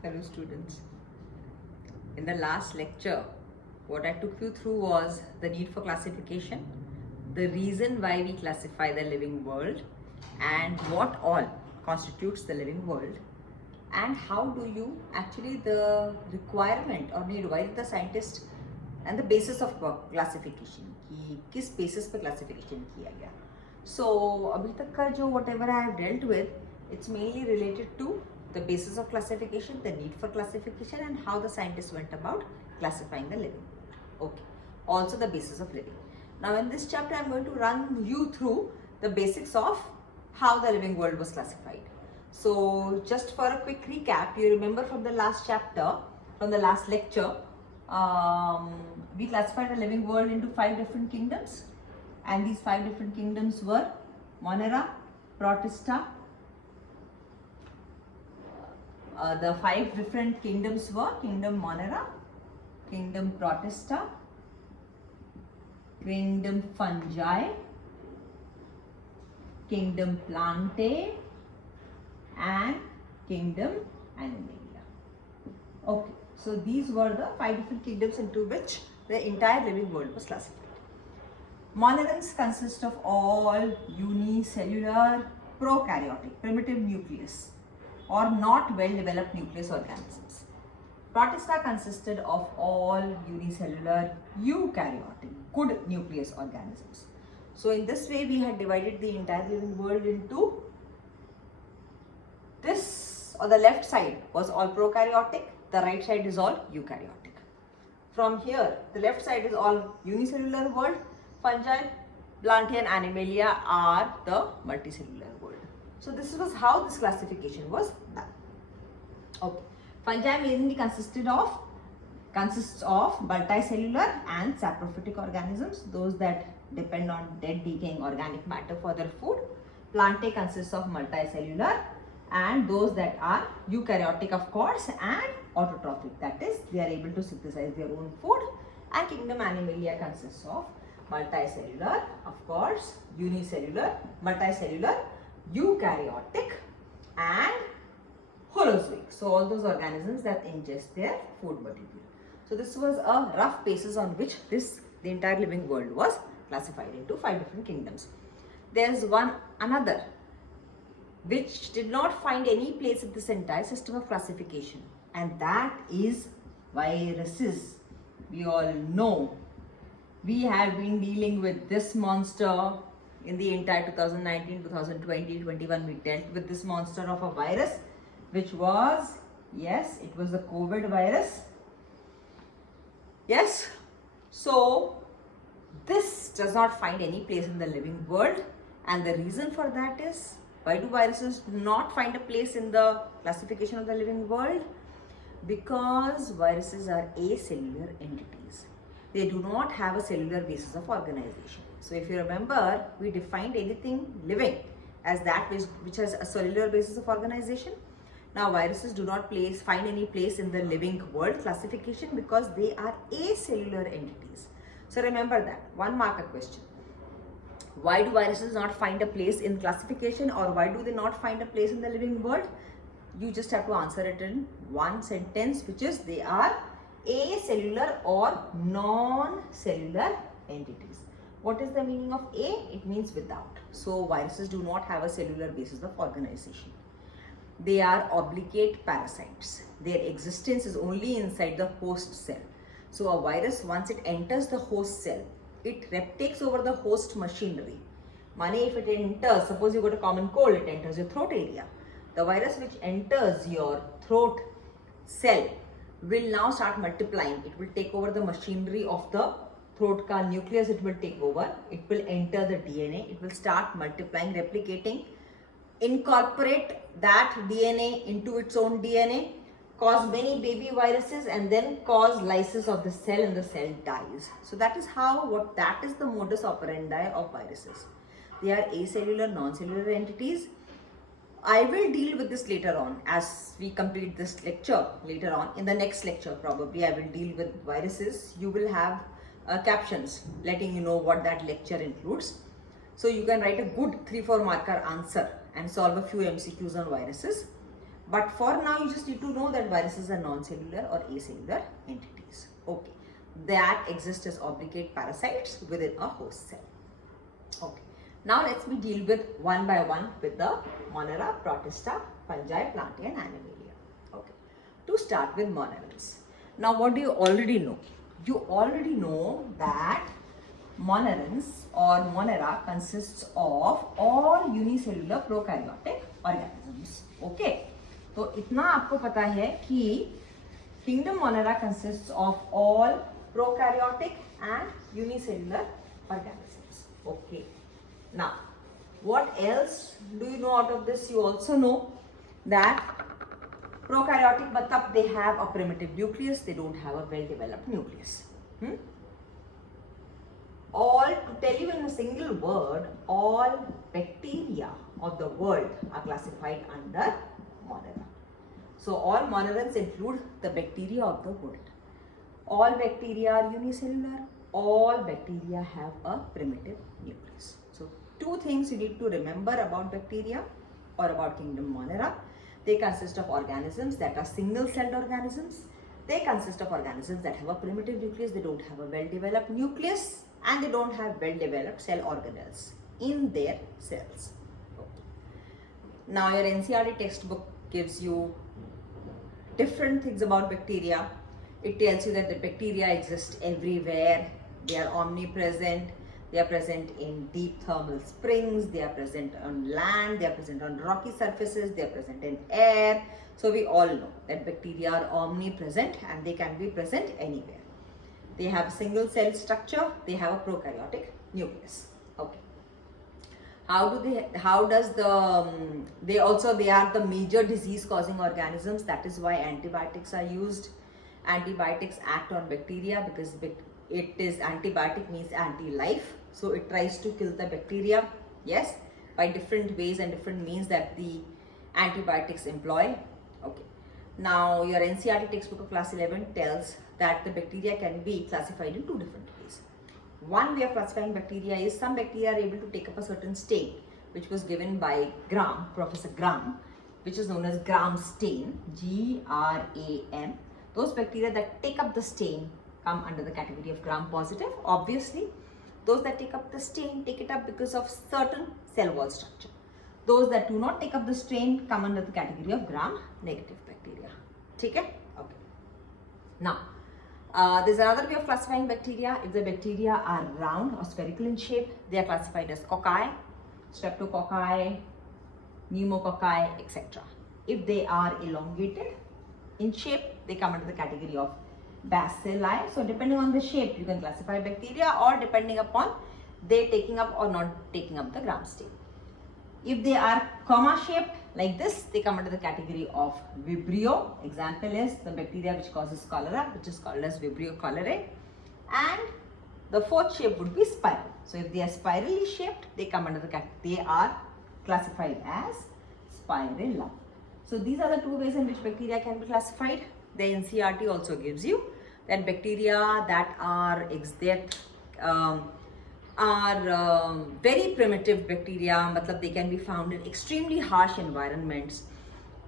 Hello students. In the last lecture, what I took you through was the need for classification, the reason why we classify the living world, and what all constitutes the living world, and how do you actually the requirement or need, why did the scientist and the basis of classification कि किस basis पे classification किया गया. So अभी तक का जो whatever I have dealt with, it's mainly related to the basis of classification, the need for classification, and how the scientists went about classifying the living. Okay. Also the basis of living. Now in this chapter I am going to run you through the basics of how the living world was classified. So just for a quick recap, you remember from the last chapter, from the last lecture, we classified the living world into 5 different kingdoms, and these 5 different kingdoms were Monera, Protista. The 5 different kingdoms were Kingdom Monera, Kingdom Protista, Kingdom Fungi, Kingdom Plantae, and Kingdom Animalia. Okay, so these were the 5 different kingdoms into which the entire living world was classified. Monerans consist of all unicellular prokaryotic primitive nucleus or not well developed nucleus organisms. Protista consisted of all unicellular eukaryotic good nucleus organisms. So in this way we had divided the entire living world into this, or the left side was all prokaryotic, the right side is all eukaryotic. From here, the left side is all unicellular world, fungi, plantae and animalia are the multicellular world. So this was how this classification was done. Okay. Fungi mainly consists of multicellular and saprophytic organisms, those that depend on dead decaying organic matter for their food. Plantae consists of multicellular and those that are eukaryotic, of course, and autotrophic, that is they are able to synthesize their own food. And Kingdom Animalia consists of multicellular, of course, unicellular, multicellular, eukaryotic and holozoic. So all those organisms that ingest their food material. So this was a rough basis on which the entire living world was classified into 5 different kingdoms. There's another which did not find any place in this entire system of classification, and that is viruses. We all know we have been dealing with this monster in the entire 2019, 2020, 21. We dealt with this monster of a virus, which was, yes, it was the COVID virus. Yes, so this does not find any place in the living world, and the reason for that is, why do viruses not find a place in the classification of the living world? Because viruses are acellular entities. They do not have a cellular basis of organization. So if you remember, we defined anything living as that which has a cellular basis of organization. Now viruses do not find any place in the living world classification because they are acellular entities. So remember that. One marker question. Why do viruses not find a place in classification, or why do they not find a place in the living world? You just have to answer it in one sentence, which is they are acellular or non-cellular entities. What is the meaning of A? It means without. So viruses do not have a cellular basis of organization. They are obligate parasites. Their existence is only inside the host cell. So a virus, once it enters the host cell, it takes over the host machinery. If it enters, suppose you got a common cold, it enters your throat area. The virus which enters your throat cell will now start multiplying. It will take over the machinery of the throat ka nucleus, it will take over. It will enter the DNA. It will start multiplying, replicating, incorporate that DNA into its own DNA, cause many baby viruses, and then cause lysis of the cell, and the cell dies. So that is that is the modus operandi of viruses. They are acellular, non-cellular entities. I will deal with this later on as we complete this lecture. Later on in the next lecture probably I will deal with viruses. You will have captions letting you know what that lecture includes. So you can write a good 3-4 marker answer and solve a few MCQs on viruses. But for now, you just need to know that viruses are non-cellular or acellular entities. Okay, that exist as obligate parasites within a host cell. Okay, now let's deal with one by one with the Monera, Protista, fungi, plantae and animalia. Okay, to start with monerans. Now what do you already know? You already know that monerans or Monera consists of all unicellular prokaryotic organisms. Okay, तो इतना आपको पता है कि kingdom Monera consists of all prokaryotic and unicellular organisms. Okay, now what else do you know out of this? You also know that prokaryotic matlab they have a primitive nucleus, they don't have a well developed nucleus. All, to tell you in a single word, all bacteria of the world are classified under Monera. So all monerans include the bacteria of the world. All bacteria are unicellular, all bacteria have a primitive nucleus. So two things you need to remember about bacteria or about kingdom Monera. They consist of organisms that are single-celled organisms. They consist of organisms that have a primitive nucleus, they don't have a well-developed nucleus, and they don't have well-developed cell organelles in their cells. Okay. Now your NCERT textbook gives you different things about bacteria. It tells you that the bacteria exist everywhere, they are omnipresent, they are present in deep thermal springs, they are present on land, they are present on rocky surfaces, they are present in air. So we all know that bacteria are omnipresent and they can be present anywhere. They have a single cell structure, they have a prokaryotic nucleus. Okay. They are the major disease causing organisms. That is why antibiotics are used. Antibiotics act on bacteria because it is antibiotic means anti-life. So it tries to kill the bacteria. Yes, by different ways and different means that the antibiotics employ. Okay. Now your NCERT textbook of class 11 tells that the bacteria can be classified in two different ways. One way of classifying bacteria is some bacteria are able to take up a certain stain, which was given by Professor Gram, which is known as Gram stain, G-R-A-M. Those bacteria that take up the stain come under the category of Gram positive. Obviously, those that take up the stain take it up because of certain cell wall structure. Those that do not take up the stain come under the category of Gram negative bacteria. Okay? Okay. Now, there's another way of classifying bacteria. If the bacteria are round or spherical in shape, they are classified as cocci, streptococci, pneumococci, etc. If they are elongated in shape, they come under the category of bacilli. So depending on the shape, you can classify bacteria, or depending upon they taking up or not taking up the Gram stain. If they are comma shaped like this, they come under the category of Vibrio. Example is the bacteria which causes cholera, which is called as Vibrio cholerae. And the fourth shape would be spiral. So if they are spirally shaped, they come under the category, they are classified as Spirilla. So these are the two ways in which bacteria can be classified. The NCERT also gives you that bacteria that are very primitive bacteria, matlab they can be found in extremely harsh environments,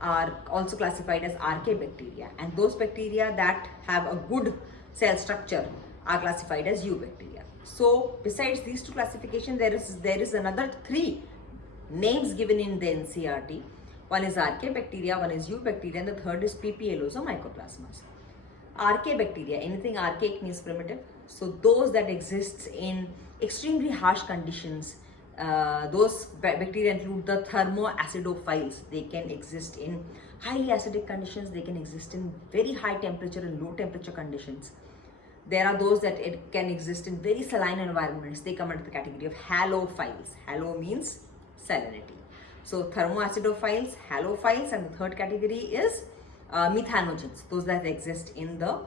are also classified as archaebacteria, and those bacteria that have a good cell structure are classified as eubacteria. So besides these two classifications, there is another three names given in the NCERT. One is archaebacteria, one is eubacteria, and the third is PPLOs or mycoplasmas. Archaebacteria, anything archaic means primitive. So those that exist in extremely harsh conditions, those bacteria include the thermoacidophiles. They can exist in highly acidic conditions, they can exist in very high temperature and low temperature conditions. There are those that it can exist in very saline environments. They come under the category of halophiles. Halo means salinity. So thermoacidophiles, halophiles, and the third category is methanogens, those that exist in the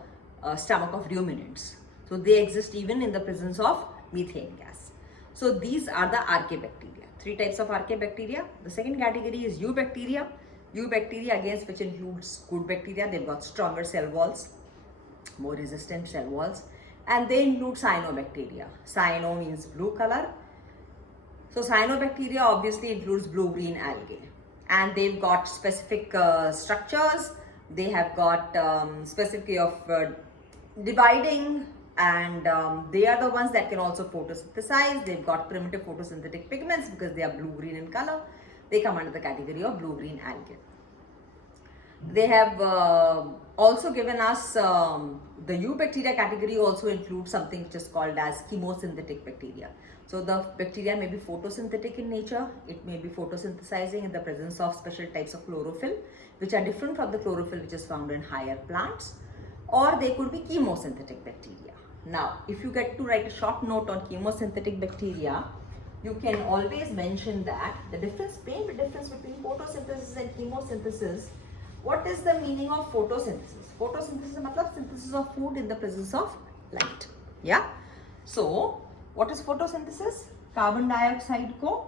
stomach of ruminants. So they exist even in the presence of methane gas. So these are the archaebacteria. Three types of archaebacteria. The second category is eubacteria. Eubacteria, against which includes good bacteria. They've got stronger cell walls, more resistant cell walls, and they include cyanobacteria. Cyano means blue color. So cyanobacteria obviously includes blue-green algae. and they've got specific structures. They have got specific way of dividing, and they are the ones that can also photosynthesize. They've got primitive photosynthetic pigments because they are blue-green in color. They come under the category of blue-green algae. They have also given us the eubacteria category also includes something which is called as chemosynthetic bacteria. So the bacteria may be photosynthetic in nature. It may be photosynthesizing in the presence of special types of chlorophyll, which are different from the chlorophyll which is found in higher plants, or they could be chemosynthetic bacteria. Now, if you get to write a short note on chemosynthetic bacteria, you can always mention that the difference between photosynthesis and chemosynthesis. What is the meaning of photosynthesis? Photosynthesis means synthesis of food in the presence of light. Yeah. So, what is photosynthesis? Carbon dioxide को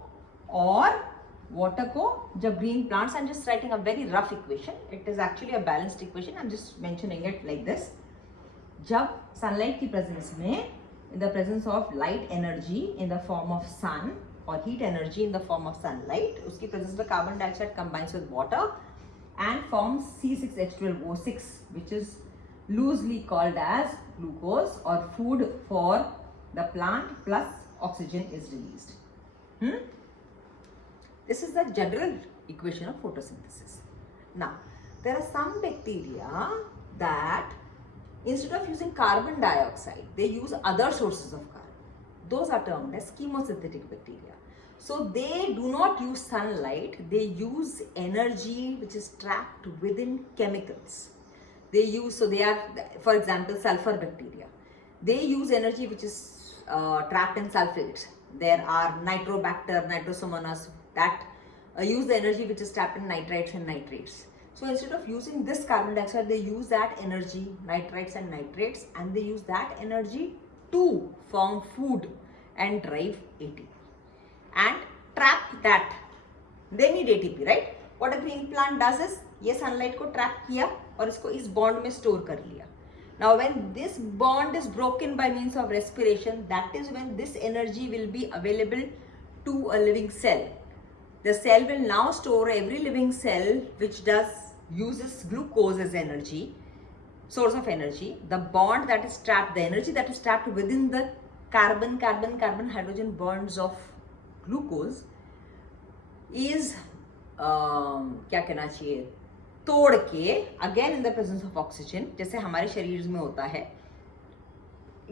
और water को जब green plants, I'm just writing a very rough equation. It is actually a balanced equation. I'm just mentioning it like this. जब sunlight की presence में, in the presence of light energy in the form of sun or heat energy in the form of sunlight, उसकी presence में carbon dioxide combines with water and forms C6H12O6, which is loosely called as glucose or food for the plant, plus oxygen is released. This is the general equation of photosynthesis. Now, there are some bacteria that instead of using carbon dioxide, they use other sources of carbon. Those are termed as chemosynthetic bacteria. So they do not use sunlight, they use energy which is trapped within chemicals. They use, so they are, for example, sulfur bacteria. They use energy which is trapped in sulfates. There are nitrobacter, nitrosomonas that use the energy which is trapped in nitrites and nitrates. So instead of using this carbon dioxide, they use that energy, nitrites and nitrates, and they use that energy to form food and drive ATP. And trap that. They need ATP, right? What a green plant does is, ये sunlight को trap किया और इसको इस bond में store कर लिया. Now when this bond is broken by means of respiration, that is when this energy will be available to a living cell. The cell will now store, every living cell which uses glucose as energy, source of energy. The bond that is trapped, the energy that is trapped within the carbon, hydrogen bonds of glucose is क्या कहना चाहिए, तोड़ के again in the presence of oxygen, जैसे हमारे शरीर में होता है,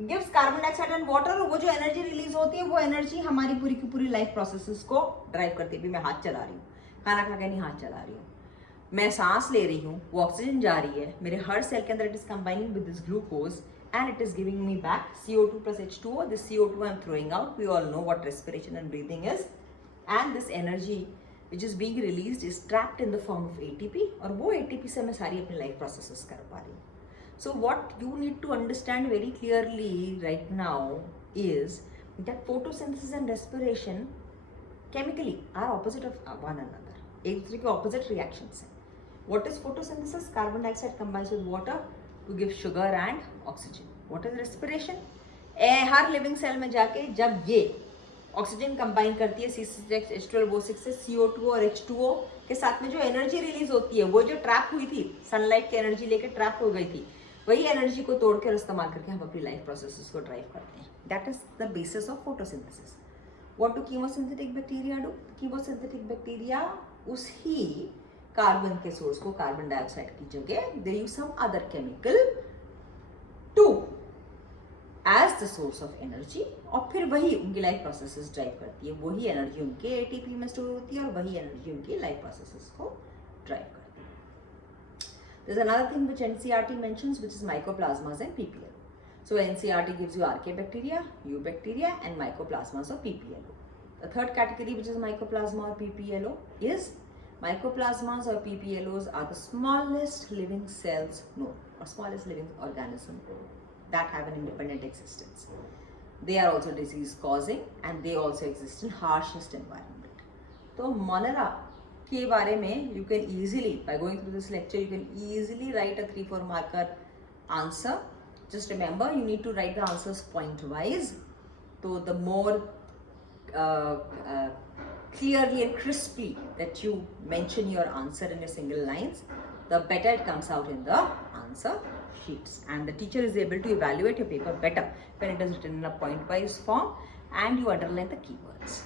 gives carbon dioxide and water, और वो जो एनर्जी रिलीज होती है वो एनर्जी हमारी पूरी की पूरी लाइफ प्रोसेसेस को ड्राइव करती है. भी मैं हाथ चला रही हूँ, खाना खा के नहीं हाथ चला रही हूँ, मैं सांस ले रही हूँ, वो ऑक्सीजन जा रही है मेरे हर सेल के अंदर, it is combining with this glucose and it is giving me back CO2 plus H2O. This CO2 I am throwing out. We all know what respiration and breathing is. And this energy which is being released is trapped in the form of ATP, और वो ATP से मैं सारी अपनी life processes कर पा रही हूँ. So what you need to understand very clearly right now is that photosynthesis and respiration chemically are opposite of one another. एक दूसरे के opposite reactions हैं. What is photosynthesis? Carbon dioxide combines with water to give sugar and oxygen. What is respiration? Her living cell में जाके जब ये oxygen combine करती है C6H12O6 से CO2 और H2O के साथ में जो एनर्जी रिलीज होती है, वो जो ट्रैप हुई थी, सनलाइट की एनर्जी लेके ट्रैप हो गई थी, वही एनर्जी को तोड़कर इस्तेमाल करके हम अपनी लाइफ प्रोसेसेस को ड्राइव करते हैं. That is the basis of photosynthesis. What do chemosynthetic bacteria do? Chemosynthetic bacteria उस ही कार्बन के सोर्स को, कार्बन डाइऑक्साइड की जगह they use some other chemical to as the source of energy, और फिर वही उनकी लाइफ प्रोसेसेस ड्राइव करती है. वही एनर्जी उनके एटीपी में स्टोर होती है और वही एनर्जी उनकी लाइफ प्रोसेसेस को ड्राइव करती है. There's another thing which NCERT mentions, which is mycoplasmas and PPLO. So NCERT gives you Archaebacteria, Eubacteria and mycoplasmas or PPLO. The third category, which is mycoplasma or PPLO, is mycoplasmas or PPLOs are the smallest living cells known, or smallest living organism that have an independent existence. They are also disease causing and they also exist in harshest environment. So Monera के बारे में you can easily, by going through this lecture, you can easily write a 3-4 marker answer. Just remember, you need to write the answers point wise. So the more clearly and crisply that you mention your answer in your single lines, the better it comes out in the answer sheets. And the teacher is able to evaluate your paper better when it is written in a point-wise form and you underline the keywords.